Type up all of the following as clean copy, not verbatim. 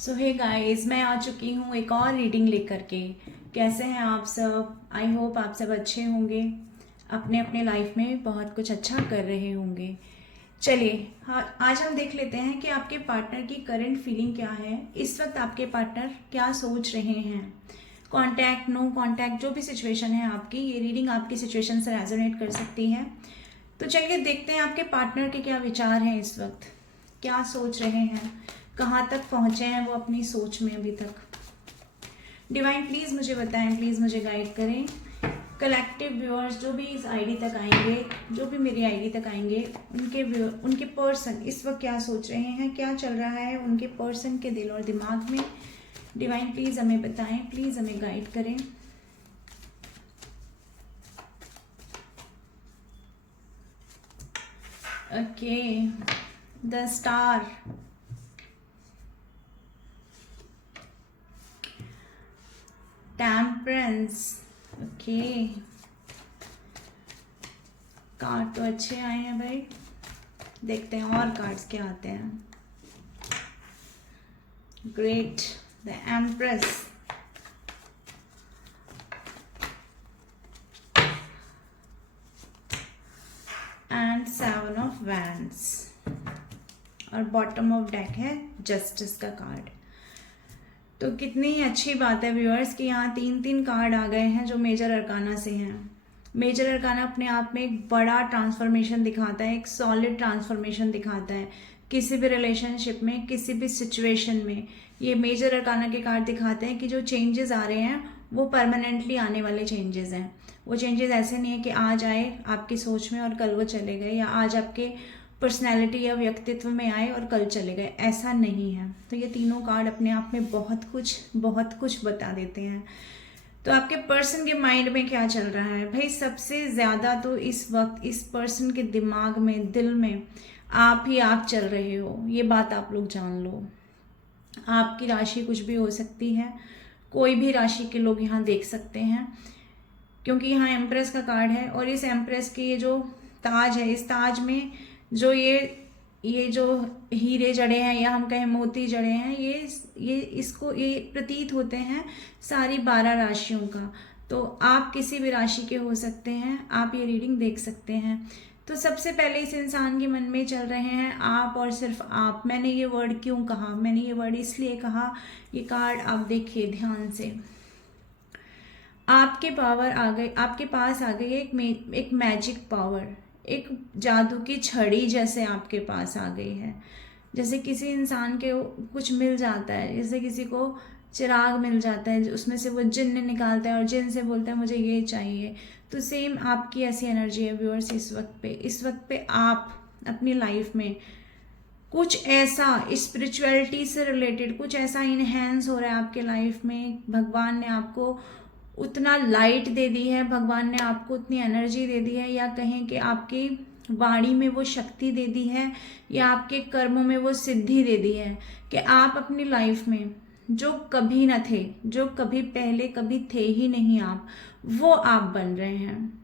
सो hey guys, मैं आ चुकी हूँ एक और रीडिंग लेकर के। कैसे हैं आप सब? आई होप आप सब अच्छे होंगे, अपने अपने लाइफ में बहुत कुछ अच्छा कर रहे होंगे। चलिए, हाँ, आज हम देख लेते हैं कि आपके पार्टनर की करंट फीलिंग क्या है। इस वक्त आपके पार्टनर क्या सोच रहे हैं। कांटेक्ट, नो कांटेक्ट, जो भी सिचुएशन है आपकी, ये रीडिंग आपकी सिचुएशन से रेजोनेट कर सकती है। तो चलिए देखते हैं आपके पार्टनर के क्या विचार हैं इस वक्त, क्या सोच रहे हैं, कहाँ तक पहुँचे हैं वो अपनी सोच में अभी तक। डिवाइन प्लीज़ मुझे बताएं, प्लीज़ मुझे गाइड करें। कलेक्टिव व्यूअर्स जो भी इस आईडी तक आएंगे, जो भी मेरी आईडी तक आएंगे, उनके पर्सन इस वक्त क्या सोच रहे हैं, क्या चल रहा है उनके पर्सन के दिल और दिमाग में। डिवाइन प्लीज़ हमें बताएं, प्लीज़ हमें गाइड करें। Okay, the star, temperance. Okay, card तो अच्छे आए हैं भाई, देखते हैं और कार्ड्स क्या आते हैं। Great, the empress, and seven of wands, और बॉटम ऑफ डेक है जस्टिस का कार्ड। तो कितनी अच्छी बात है व्यूअर्स कि यहाँ तीन तीन कार्ड आ गए हैं जो मेजर अरकाना से हैं। मेजर अरकाना अपने आप में एक बड़ा ट्रांसफॉर्मेशन दिखाता है, एक सॉलिड ट्रांसफॉर्मेशन दिखाता है किसी भी रिलेशनशिप में, किसी भी सिचुएशन में। ये मेजर अरकाना के कार्ड दिखाते हैं कि जो चेंजेस आ रहे हैं वो परमानेंटली आने वाले चेंजेस हैं। वो चेंजेस ऐसे नहीं है कि आज आए आपकी सोच में और कल वो चले गए, या आज आपके पर्सनैलिटी या व्यक्तित्व में आए और कल चले गए, ऐसा नहीं है। तो ये तीनों कार्ड अपने आप में बहुत कुछ बता देते हैं। तो आपके पर्सन के माइंड में क्या चल रहा है भाई? सबसे ज़्यादा तो इस वक्त इस पर्सन के दिमाग में, दिल में आप ही आप चल रहे हो, ये बात आप लोग जान लो। आपकी राशि कुछ भी हो सकती है, कोई भी राशि के लोग यहाँ देख सकते हैं, क्योंकि यहाँ एम्प्रेस का कार्ड है। और इस एम्प्रेस के ये जो ताज है, इस ताज में जो ये जो हीरे जड़े हैं, या हम कहें मोती जड़े हैं, ये प्रतीत होते हैं सारी 12 राशियों का। तो आप किसी भी राशि के हो सकते हैं, आप ये रीडिंग देख सकते हैं। तो सबसे पहले इस इंसान के मन में चल रहे हैं आप और सिर्फ आप। मैंने ये वर्ड क्यों कहा? मैंने ये वर्ड इसलिए कहा, ये कार्ड आप देखिए ध्यान से। आपके पावर आ गई, आपके पास आ गई एक मैजिक पावर, एक जादू की छड़ी जैसे आपके पास आ गई है। जैसे किसी इंसान के कुछ मिल जाता है, जैसे किसी को चिराग मिल जाता है, उसमें से वो जिन्न निकालता है और जिन्न से बोलता है मुझे ये चाहिए। तो सेम आपकी ऐसी एनर्जी है व्यूअर्स इस वक्त पे आप अपनी लाइफ में कुछ ऐसा स्पिरिचुअलिटी से रिलेटेड कुछ ऐसा इनहेंस हो रहा है आपके लाइफ में। भगवान ने आपको उतना लाइट दे दी है, भगवान ने आपको उतनी एनर्जी दे दी है, या कहें कि आपकी वाणी में वो शक्ति दे दी है, या आपके कर्मों में वो सिद्धि दे दी है कि आप अपनी लाइफ में जो कभी न थे, जो कभी पहले कभी थे ही नहीं आप, वो आप बन रहे हैं।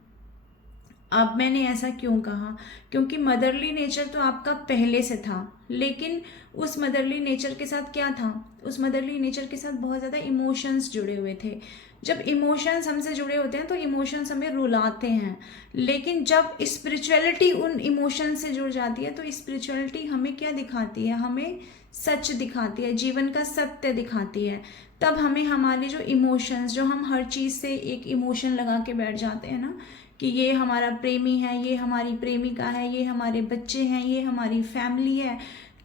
अब मैंने ऐसा क्यों कहा? क्योंकि मदरली नेचर तो आपका पहले से था, लेकिन उस मदरली नेचर के साथ क्या था? उस मदरली नेचर के साथ बहुत ज़्यादा इमोशंस जुड़े हुए थे। जब इमोशंस हमसे जुड़े होते हैं तो इमोशंस हमें रुलाते हैं, लेकिन जब स्पिरिचुअलिटी उन इमोशंस से जुड़ जाती है तो स्पिरिचुअलिटी हमें क्या दिखाती है? हमें सच दिखाती है, जीवन का सत्य दिखाती है। तब हमें हमारे जो इमोशंस, जो हम हर चीज़ से एक इमोशन लगा के बैठ जाते हैं ना, कि ये हमारा प्रेमी है, ये हमारी प्रेमिका है, ये हमारे बच्चे हैं, ये हमारी फैमिली है,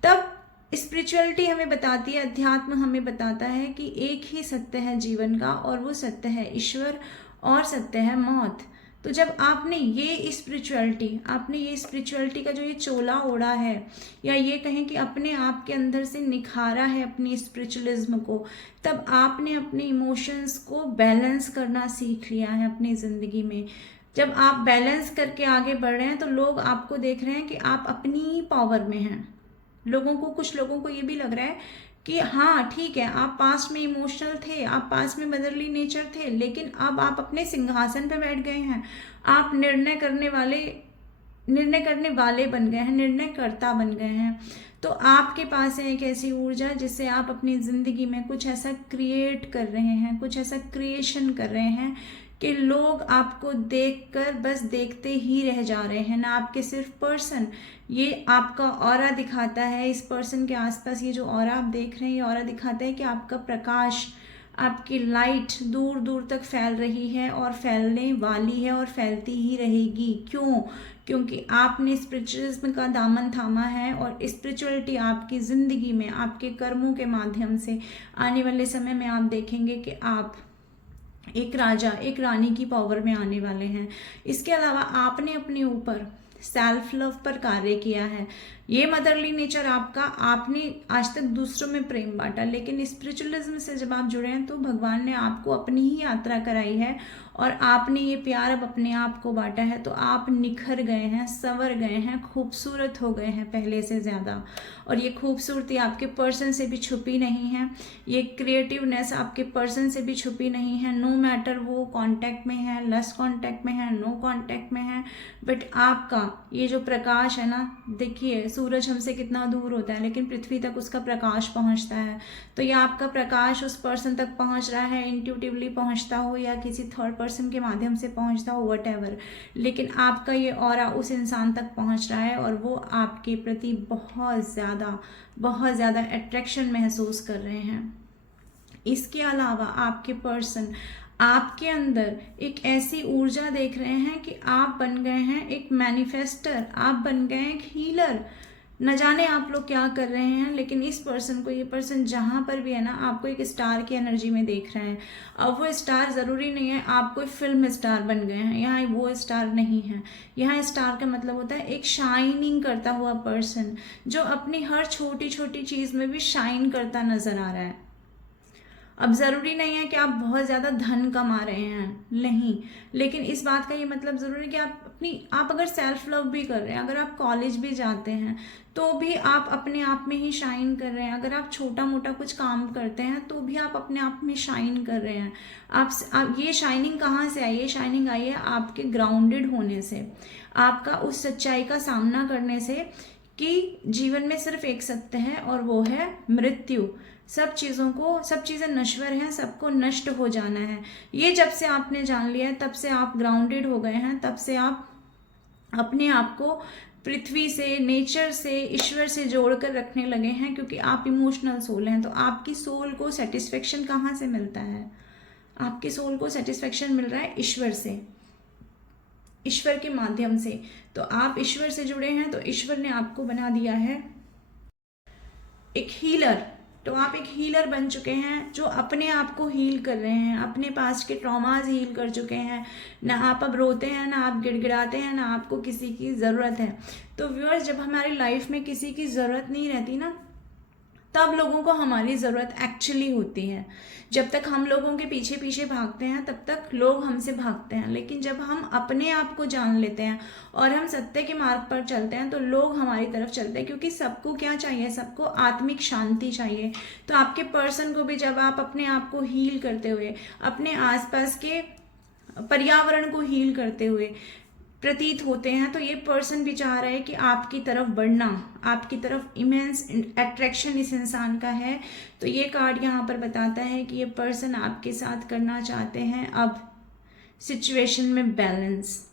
तब स्पिरिचुअलिटी हमें बताती है, अध्यात्म हमें बताता है कि एक ही सत्य है जीवन का, और वो सत्य है ईश्वर, और सत्य है मौत। तो जब आपने ये स्पिरिचुअलिटी का जो ये चोला ओढ़ा है, या ये कहें कि अपने आप के अंदर से निखारा है अपनी स्पिरिचुअलिज्म को, तब आपने अपने इमोशंस को बैलेंस करना सीख लिया है अपनी ज़िंदगी में। जब आप बैलेंस करके आगे बढ़ रहे हैं तो लोग आपको देख रहे हैं कि आप अपनी पावर में हैं। कुछ लोगों को ये भी लग रहा है कि हाँ ठीक है, आप पास्ट में इमोशनल थे, आप पास्ट में मदरली नेचर थे, लेकिन अब आप अपने सिंहासन पे बैठ गए हैं। आप निर्णय करने वाले बन गए हैं, निर्णयकर्ता बन गए हैं। तो आपके पास है एक ऐसी ऊर्जा जिससे आप अपनी ज़िंदगी में कुछ ऐसा क्रिएट कर रहे हैं, कुछ ऐसा क्रिएशन कर रहे हैं कि लोग आपको देखकर बस देखते ही रह जा रहे हैं। ना आपके सिर्फ पर्सन, ये आपका ऑरा दिखाता है। इस पर्सन के आसपास ये जो ऑरा आप देख रहे हैं, ये ऑरा दिखाता है कि आपका प्रकाश, आपकी लाइट दूर दूर तक फैल रही है और फैलने वाली है और फैलती ही रहेगी। क्यों? क्योंकि आपने स्पिरिचुअलिज्म का दामन थामा है और स्पिरिचुअलिटी आपकी ज़िंदगी में आपके कर्मों के माध्यम से आने वाले समय में आप देखेंगे कि आप एक राजा, एक रानी की पावर में आने वाले हैं। इसके अलावा आपने अपने ऊपर सेल्फ लव पर कार्य किया है। ये मदरली नेचर आपका, आपने आज तक दूसरों में प्रेम बांटा, लेकिन स्पिरिचुअलिज्म से जब आप जुड़े हैं तो भगवान ने आपको अपनी ही यात्रा कराई है और आपने ये प्यार अब अपने आप को बांटा है। तो आप निखर गए हैं, संवर गए हैं, खूबसूरत हो गए हैं पहले से ज़्यादा। और ये खूबसूरती आपके पर्सन से भी छुपी नहीं है, ये क्रिएटिवनेस आपके पर्सन से भी छुपी नहीं है। नो मैटर वो कांटेक्ट में है, लेस कांटेक्ट में है, नो कांटेक्ट में है, बट आपका ये जो प्रकाश है ना, देखिए सूरज हमसे कितना दूर होता है लेकिन पृथ्वी तक उसका प्रकाश पहुंचता है। तो ये आपका प्रकाश उस पर्सन तक पहुंच रहा है, इंट्यूटिवली पहुंचता हो या किसी थर्ड पर्सन के माध्यम से पहुंचता हो, व्हाटएवर, लेकिन आपका ये ऑरा उस इंसान तक पहुंच रहा है और वो आपके प्रति बहुत ज़्यादा अट्रैक्शन महसूस कर रहे हैं। इसके अलावा आपके पर्सन आपके अंदर एक ऐसी ऊर्जा देख रहे हैं कि आप बन गए हैं एक मैनिफेस्टर, आप बन गए एक हीलर। न जाने आप लोग क्या कर रहे हैं, लेकिन इस पर्सन को, ये पर्सन जहाँ पर भी है ना, आपको एक स्टार की एनर्जी में देख रहे हैं। अब वो स्टार ज़रूरी नहीं है आप कोई फिल्म स्टार बन गए हैं, यहाँ वो स्टार नहीं है। यहाँ स्टार का मतलब होता है एक शाइनिंग करता हुआ पर्सन जो अपनी हर छोटी छोटी चीज़ में भी शाइन करता नज़र आ रहा है। अब ज़रूरी नहीं है कि आप बहुत ज़्यादा धन कमा रहे हैं, नहीं, लेकिन इस बात का ये मतलब ज़रूरी है कि आप अगर सेल्फ लव भी कर रहे हैं, अगर आप कॉलेज भी जाते हैं तो भी आप अपने आप में ही शाइन कर रहे हैं। अगर आप छोटा मोटा कुछ काम करते हैं तो भी आप अपने आप में शाइन कर रहे हैं। आप ये शाइनिंग कहाँ से आई? ये शाइनिंग आई है आपके ग्राउंडेड होने से, आपका उस सच्चाई का सामना करने से कि जीवन में सिर्फ एक सत्य है और वो है मृत्यु। सब चीज़ें नश्वर हैं, सबको नष्ट हो जाना है। ये जब से आपने जान लिया है तब से आप ग्राउंडेड हो गए हैं, तब से आप अपने आप को पृथ्वी से, नेचर से, ईश्वर से जोड़कर रखने लगे हैं, क्योंकि आप इमोशनल सोल हैं। तो आपकी सोल को सेटिस्फेक्शन कहाँ से मिलता है? आपकी सोल को सेटिस्फेक्शन मिल रहा है ईश्वर से, ईश्वर के माध्यम से। तो आप ईश्वर से जुड़े हैं तो ईश्वर ने आपको बना दिया है एक हीलर। तो आप एक हीलर बन चुके हैं जो अपने आप को हील कर रहे हैं, अपने पास्ट के ट्रॉमाज हील कर चुके हैं। ना आप अब रोते हैं, ना आप गिड़गिड़ाते हैं, ना आपको किसी की ज़रूरत है। तो व्यूअर्स, जब हमारी लाइफ में किसी की ज़रूरत नहीं रहती ना, तब लोगों को हमारी ज़रूरत एक्चुअली होती है। जब तक हम लोगों के पीछे पीछे भागते हैं तब तक लोग हमसे भागते हैं, लेकिन जब हम अपने आप को जान लेते हैं और हम सत्य के मार्ग पर चलते हैं तो लोग हमारी तरफ चलते हैं। क्योंकि सबको क्या चाहिए? सबको आत्मिक शांति चाहिए। तो आपके पर्सन को भी जब आप अपने आप को हील करते हुए, अपने आसपास के पर्यावरण को हील करते हुए प्रतीत होते हैं, तो ये पर्सन भी चाह रहा है कि आपकी तरफ बढ़ना, आपकी तरफ इमेंस अट्रैक्शन इस इंसान का है। तो ये कार्ड यहाँ पर बताता है कि ये पर्सन आपके साथ करना चाहते हैं अब सिचुएशन में बैलेंस।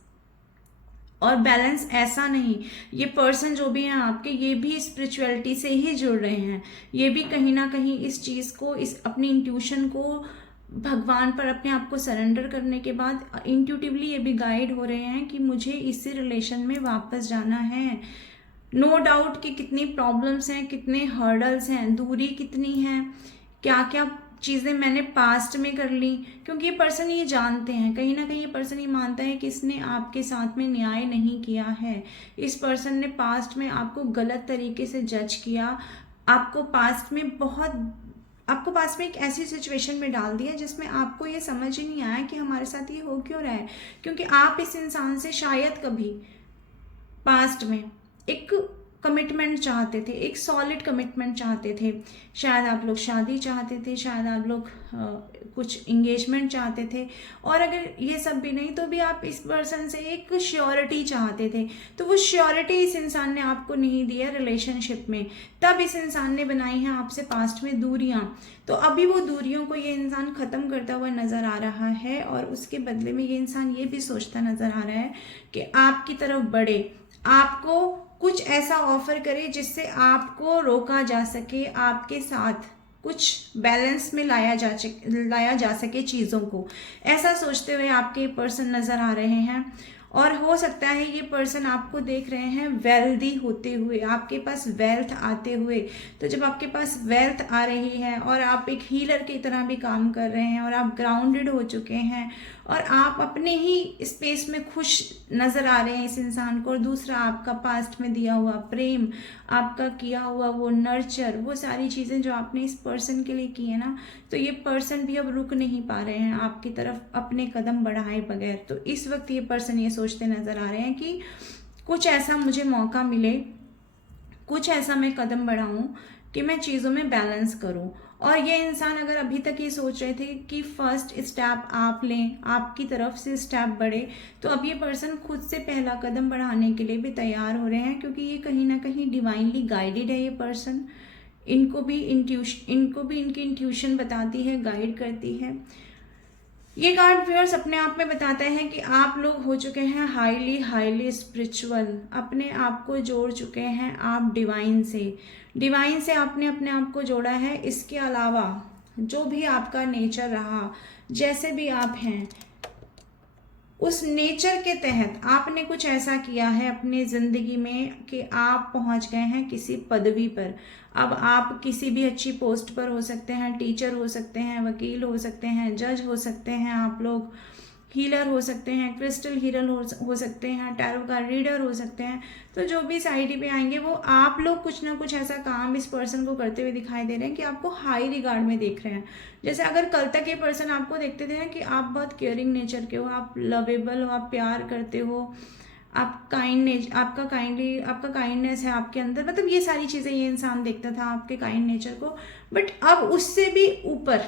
और बैलेंस ऐसा नहीं, ये पर्सन जो भी हैं आपके, ये भी स्पिरिचुअलिटी से ही जुड़ रहे हैं। ये भी कहीं ना कहीं इस चीज़ को, इस अपनी इंट्यूशन को भगवान पर अपने आप को सरेंडर करने के बाद इंट्यूटिवली ये भी गाइड हो रहे हैं कि मुझे इसी रिलेशन में वापस जाना है। नो डाउट कि कितनी प्रॉब्लम्स हैं, कितने हर्डल्स हैं, दूरी कितनी है, क्या क्या चीज़ें मैंने पास्ट में कर ली। क्योंकि ये पर्सन ये जानते हैं, कहीं ना कहीं ये पर्सन ये मानता है कि इसने आपके साथ में न्याय नहीं किया है। इस पर्सन ने पास्ट में आपको गलत तरीके से जज किया, आपको पास्ट में एक ऐसी सिचुएशन में डाल दिया जिसमें आपको ये समझ ही नहीं आया कि हमारे साथ ये हो क्यों रहा है। क्योंकि आप इस इंसान से शायद कभी पास्ट में एक कमिटमेंट चाहते थे, एक सॉलिड कमिटमेंट चाहते थे। शायद आप लोग शादी चाहते थे, शायद आप लोग कुछ इंगेजमेंट चाहते थे, और अगर ये सब भी नहीं तो भी आप इस पर्सन से एक श्योरिटी चाहते थे। तो वो श्योरिटी इस इंसान ने आपको नहीं दी है रिलेशनशिप में, तब इस इंसान ने बनाई है आपसे पास्ट में दूरियां। तो अभी वो दूरियों को ये इंसान ख़त्म करता हुआ नज़र आ रहा है, और उसके बदले में ये इंसान ये भी सोचता नज़र आ रहा है कि आपकी तरफ बढ़े, आपको कुछ ऐसा ऑफर करे जिससे आपको रोका जा सके, आपके साथ कुछ बैलेंस में लाया जा सके चीज़ों को। ऐसा सोचते हुए आपके पर्सन नज़र आ रहे हैं। और हो सकता है ये पर्सन आपको देख रहे हैं वेल्दी होते हुए, आपके पास वेल्थ आते हुए। तो जब आपके पास वेल्थ आ रही है और आप एक हीलर की तरह भी काम कर रहे हैं और आप ग्राउंडेड हो चुके हैं और आप अपने ही स्पेस में खुश नज़र आ रहे हैं इस इंसान को, और दूसरा आपका पास्ट में दिया हुआ प्रेम, आपका किया हुआ वो नर्चर, वो सारी चीज़ें जो आपने इस पर्सन के लिए की है ना, तो ये पर्सन भी अब रुक नहीं पा रहे हैं आपकी तरफ अपने कदम बढ़ाए बगैर। तो इस वक्त ये पर्सन ये सोचते नज़र आ रहे हैं कि कुछ ऐसा मुझे मौका मिले, कुछ ऐसा मैं कदम बढ़ाऊं कि मैं चीज़ों में बैलेंस करूं। और ये इंसान अगर अभी तक ये सोच रहे थे कि फर्स्ट स्टेप आप लें, आपकी तरफ से स्टेप बढ़े, तो अब ये पर्सन खुद से पहला कदम बढ़ाने के लिए भी तैयार हो रहे हैं, क्योंकि ये कहीं ना कहीं डिवाइनली गाइडेड है। ये पर्सन, इनको भी इनकी इंट्यूशन बताती है, गाइड करती है। ये कार्ड व्यूअर्स अपने आप में बताता है कि आप लोग हो चुके हैं हाईली स्पिरिचुअल, अपने आप को जोड़ चुके हैं आप डिवाइन से आपने अपने आप को जोड़ा है। इसके अलावा जो भी आपका नेचर रहा, जैसे भी आप हैं, उस नेचर के तहत आपने कुछ ऐसा किया है अपनी ज़िंदगी में कि आप पहुंच गए हैं किसी पदवी पर। अब आप किसी भी अच्छी पोस्ट पर हो सकते हैं, टीचर हो सकते हैं, वकील हो सकते हैं, जज हो सकते हैं, आप लोग हीलर हो सकते हैं, क्रिस्टल हीलर हो सकते हैं, टैरो कार्ड रीडर हो सकते हैं। तो जो भी साइड पे आएंगे वो आप लोग कुछ ना कुछ ऐसा काम इस पर्सन को करते हुए दिखाई दे रहे हैं कि आपको हाई रिगार्ड में देख रहे हैं। जैसे अगर कल तक ये पर्सन आपको देखते थे ना कि आप बहुत केयरिंग नेचर के हो, आप लवेबल हो, आप प्यार करते हो, आप आपका काइंडनेस है आपके अंदर, मतलब ये सारी चीज़ें ये इंसान देखता था आपके काइंड नेचर को। बट अब उससे भी ऊपर,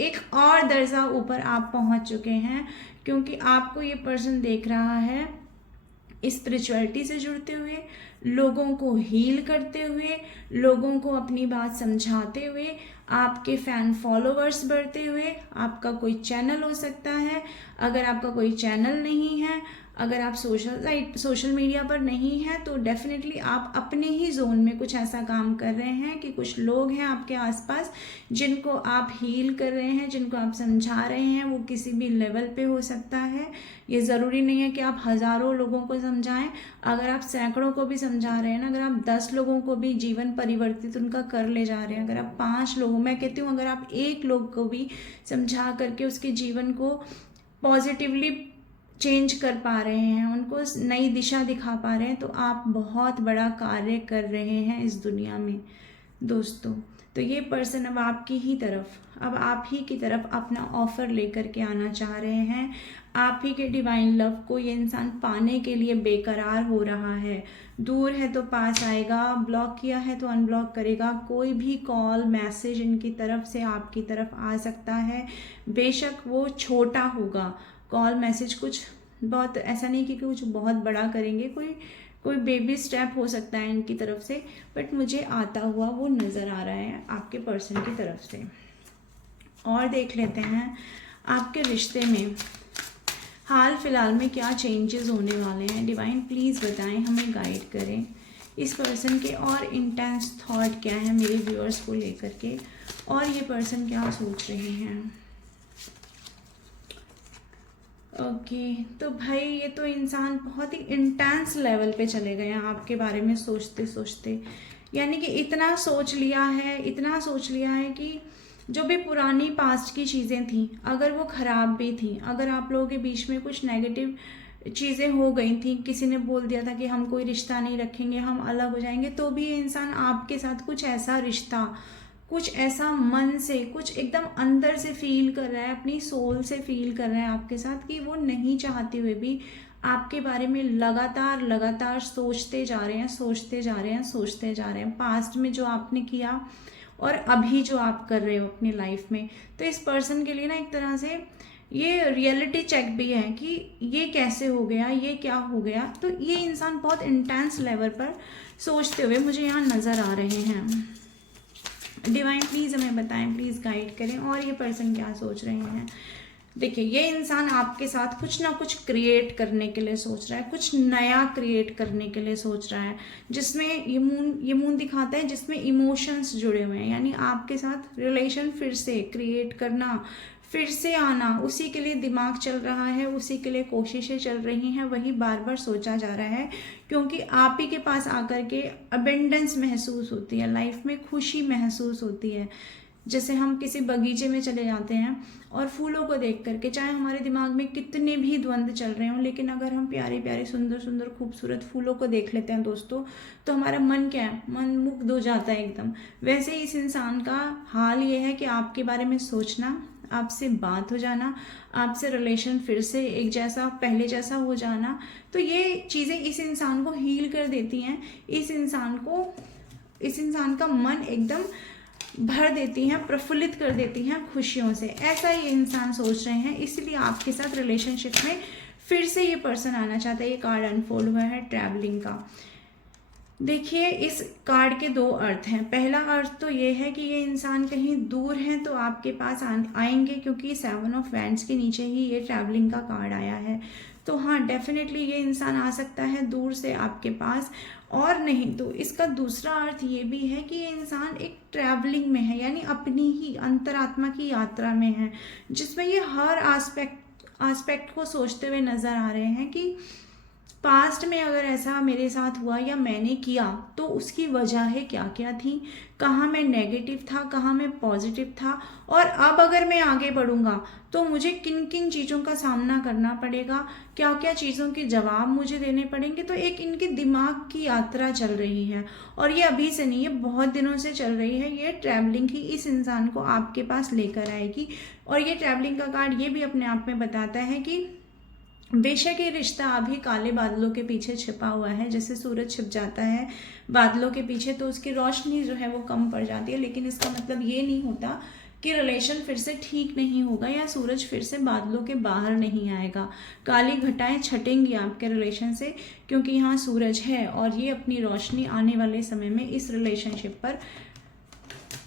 एक और दर्जा ऊपर आप पहुंच चुके हैं, क्योंकि आपको ये पर्सन देख रहा है स्पिरिचुअलिटी से जुड़ते हुए, लोगों को हील करते हुए, लोगों को अपनी बात समझाते हुए, आपके फैन फॉलोवर्स बढ़ते हुए। आपका कोई चैनल हो सकता है, अगर आपका कोई चैनल नहीं है, अगर आप सोशल मीडिया पर नहीं हैं, तो डेफिनेटली आप अपने ही जोन में कुछ ऐसा काम कर रहे हैं कि कुछ लोग हैं आपके आसपास जिनको आप हील कर रहे हैं, जिनको आप समझा रहे हैं। वो किसी भी लेवल पे हो सकता है, ये ज़रूरी नहीं है कि आप हज़ारों लोगों को समझाएं। अगर आप सैकड़ों को भी समझा रहे हैं ना, अगर आप 10 लोगों को भी जीवन परिवर्तित उनका कर ले जा रहे हैं, अगर आप 5 लोगों, मैं कहती हूँ अगर आप 1 लोग को भी समझा करके उसके जीवन को पॉजिटिवली चेंज कर पा रहे हैं, उनको नई दिशा दिखा पा रहे हैं, तो आप बहुत बड़ा कार्य कर रहे हैं इस दुनिया में दोस्तों। तो ये पर्सन अब आपकी ही तरफ, अब आप ही की तरफ अपना ऑफर लेकर के आना चाह रहे हैं। आप ही के डिवाइन लव को ये इंसान पाने के लिए बेकरार हो रहा है। दूर है तो पास आएगा, ब्लॉक किया है तो अनब्लॉक करेगा। कोई भी कॉल मैसेज इनकी तरफ से आपकी तरफ आ सकता है, बेशक वो छोटा होगा कॉल मैसेज, कुछ बहुत ऐसा नहीं कि कुछ बहुत बड़ा करेंगे, कोई बेबी स्टेप हो सकता है इनकी तरफ से, बट मुझे आता हुआ वो नज़र आ रहा है आपके पर्सन की तरफ से। और देख लेते हैं आपके रिश्ते में हाल फिलहाल में क्या चेंजेस होने वाले हैं। डिवाइन प्लीज़ बताएं, हमें गाइड करें। इस पर्सन के और इंटेंस थॉट क्या है मेरे व्यूअर्स को लेकर के, और ये पर्सन क्या सोच रहे हैं। ओके तो भाई ये तो इंसान बहुत ही इंटेंस लेवल पे चले गए हैं आपके बारे में सोचते सोचते, यानी कि इतना सोच लिया है कि जो भी पुरानी पास्ट की चीज़ें थी, अगर वो ख़राब भी थी, अगर आप लोगों के बीच में कुछ नेगेटिव चीज़ें हो गई थी, किसी ने बोल दिया था कि हम कोई रिश्ता नहीं रखेंगे, हम अलग हो जाएंगे, तो भी ये इंसान आपके साथ कुछ ऐसा रिश्ता, कुछ ऐसा मन से, कुछ एकदम अंदर से फील कर रहा है, अपनी सोल से फील कर रहा है आपके साथ, कि वो नहीं चाहते हुए भी आपके बारे में लगातार लगातार सोचते जा रहे हैं, सोचते जा रहे हैं, सोचते जा रहे हैं, पास्ट में जो आपने किया और अभी जो आप कर रहे हो अपनी लाइफ में। तो इस पर्सन के लिए ना एक तरह से ये रियलिटी चेक भी है कि ये कैसे हो गया, ये क्या हो गया। तो ये इंसान बहुत इंटेंस लेवल पर सोचते हुए मुझे यहाँ नज़र आ रहे हैं। डिवाइन प्लीज़ हमें बताएं, प्लीज़ गाइड करें, और ये पर्सन क्या सोच रहे हैं। देखिए, ये इंसान आपके साथ कुछ ना कुछ क्रिएट करने के लिए सोच रहा है, कुछ नया क्रिएट करने के लिए सोच रहा है, जिसमें ये मून दिखाता है जिसमें इमोशंस जुड़े हुए हैं, यानी आपके साथ रिलेशन फिर से क्रिएट करना, फिर से आना, उसी के लिए दिमाग चल रहा है, उसी के लिए कोशिशें चल रही हैं, वही बार बार सोचा जा रहा है, क्योंकि आप ही के पास आकर के अबेंडेंस महसूस होती है, लाइफ में खुशी महसूस होती है। जैसे हम किसी बगीचे में चले जाते हैं और फूलों को देख करके, चाहे हमारे दिमाग में कितने भी द्वंद्व चल रहे हों, लेकिन अगर हम प्यारे प्यारे सुंदर सुंदर खूबसूरत फूलों को देख लेते हैं दोस्तों, तो हमारा मन क्या है, मन मुग्ध हो जाता है एकदम। वैसे इस इंसान का हाल ये है कि आपके बारे में सोचना, आपसे बात हो जाना, आपसे रिलेशन फिर से एक जैसा पहले जैसा हो जाना, तो ये चीज़ें इस इंसान को हील कर देती हैं, इस इंसान का मन एकदम भर देती हैं, प्रफुल्लित कर देती हैं खुशियों से। ऐसा ये इंसान सोच रहे हैं, इसलिए आपके साथ रिलेशनशिप में फिर से ये पर्सन आना चाहता है। ये कार्ड अनफोल्ड हुआ है ट्रैवलिंग का। देखिए, इस कार्ड के 2 अर्थ हैं। पहला अर्थ तो ये है कि ये इंसान कहीं दूर हैं तो आपके पास आएंगे, क्योंकि 7 ऑफ वैंड्स के नीचे ही ये ट्रैवलिंग का कार्ड आया है। तो हाँ, डेफिनेटली ये इंसान आ सकता है दूर से आपके पास। और नहीं तो इसका दूसरा अर्थ ये भी है कि ये इंसान एक ट्रैवलिंग में है, यानी अपनी ही अंतरात्मा की यात्रा में है, जिसमें ये हर आस्पेक्ट को सोचते हुए नज़र आ रहे हैं कि पास्ट में अगर ऐसा मेरे साथ हुआ या मैंने किया तो उसकी वजहें क्या क्या थी, कहाँ मैं नेगेटिव था, कहाँ मैं पॉजिटिव था, और अब अगर मैं आगे बढ़ूंगा तो मुझे किन किन चीज़ों का सामना करना पड़ेगा, क्या क्या चीज़ों के जवाब मुझे देने पड़ेंगे। तो एक इनके दिमाग की यात्रा चल रही है, और ये अभी से नहीं, ये बहुत दिनों से चल रही है। ये ट्रैवलिंग ही इस इंसान को आपके पास लेकर आएगी। और ये ट्रैवलिंग का कार्ड ये भी अपने आप में बताता है कि बेशक ये रिश्ता अभी काले बादलों के पीछे छिपा हुआ है, जैसे सूरज छिप जाता है बादलों के पीछे तो उसकी रोशनी जो है वो कम पड़ जाती है, लेकिन इसका मतलब ये नहीं होता कि रिलेशन फिर से ठीक नहीं होगा या सूरज फिर से बादलों के बाहर नहीं आएगा। काली घटाएं छटेंगी आपके रिलेशन से, क्योंकि यहाँ सूरज है और ये अपनी रोशनी आने वाले समय में इस रिलेशनशिप पर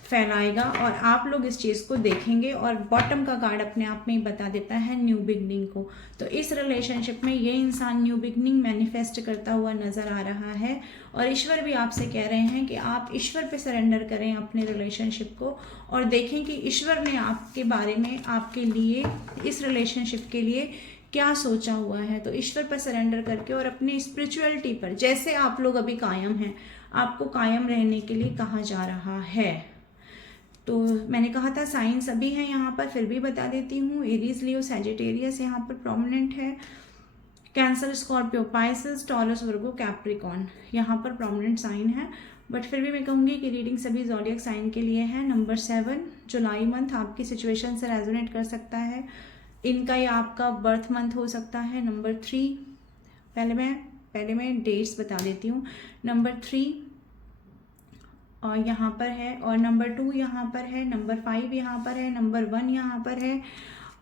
फैलाएगा और आप लोग इस चीज़ को देखेंगे। और बॉटम का कार्ड अपने आप में ही बता देता है न्यू बिगनिंग को। तो इस रिलेशनशिप में ये इंसान न्यू बिगनिंग मैनिफेस्ट करता हुआ नज़र आ रहा है, और ईश्वर भी आपसे कह रहे हैं कि आप ईश्वर पे सरेंडर करें अपने रिलेशनशिप को, और देखें कि ईश्वर ने आपके बारे में, आपके लिए, इस रिलेशनशिप के लिए क्या सोचा हुआ है। तो ईश्वर पर सरेंडर करके और अपनी स्पिरिचुअलिटी पर, जैसे आप लोग अभी कायम हैं, आपको कायम रहने के लिए कहा जा रहा है। तो मैंने कहा था साइंस अभी है यहाँ पर, फिर भी बता देती हूँ। एरीज, लियो, सैजिटेरियस यहाँ पर प्रोमिनेंट है। कैंसर, स्कॉर्पियो, पाइसेस, टॉरस, वर्गो, कैप्रिकॉन यहाँ पर प्रोमिनेंट साइन है। बट फिर भी मैं कहूँगी कि रीडिंग सभी ज़ोडिएक साइन के लिए है। नंबर 7 जुलाई मंथ आपकी सिचुएशन से रेजोनेट कर सकता है, इनका या आपका बर्थ मंथ हो सकता है। नंबर 3, पहले मैं डेट्स बता देती हूँ। नंबर 3 और यहाँ पर है, और नंबर 2 यहाँ पर है, नंबर 5 यहाँ पर है, नंबर 1 यहाँ पर है,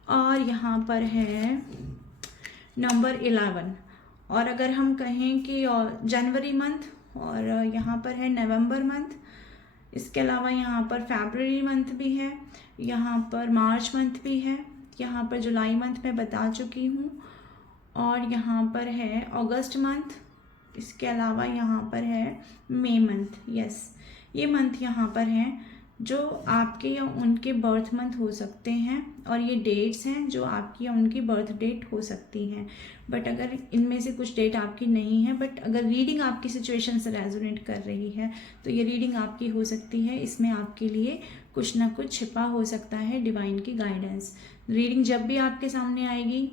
और यहाँ पर है नंबर 11। और अगर हम कहें कि जनवरी मंथ, और यहाँ पर है नवंबर मंथ, इसके अलावा यहाँ पर फरवरी मंथ भी है, यहाँ पर मार्च मंथ भी है, यहाँ पर जुलाई मंथ मैं बता चुकी हूँ, और यहाँ पर है अगस्त मंथ, इसके अलावा यहाँ पर है मई मंथ। यस, ये मंथ यहाँ पर हैं जो आपके या उनके बर्थ मंथ हो सकते हैं, और ये डेट्स हैं जो आपकी या उनकी बर्थ डेट हो सकती हैं। बट अगर इनमें से कुछ डेट आपकी नहीं है, बट अगर रीडिंग आपकी सिचुएशन से रेजोनेट कर रही है तो ये रीडिंग आपकी हो सकती है। इसमें आपके लिए कुछ ना कुछ छिपा हो सकता है, डिवाइन की गाइडेंस। रीडिंग जब भी आपके सामने आएगी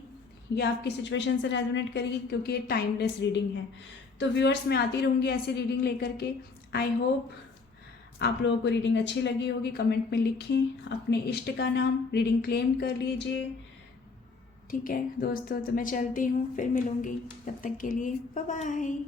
ये आपकी सिचुएशन से रेजोनेट करेगी, क्योंकि ये टाइमलेस रीडिंग है। तो व्यूअर्स, मैं आती रहूँगी ऐसी रीडिंग लेकर के। आई होप आप लोगों को रीडिंग अच्छी लगी होगी। कमेंट में लिखें अपने इष्ट का नाम, रीडिंग क्लेम कर लीजिए। ठीक है दोस्तों, तो मैं चलती हूँ, फिर मिलूँगी, तब तक के लिए बाय बाय।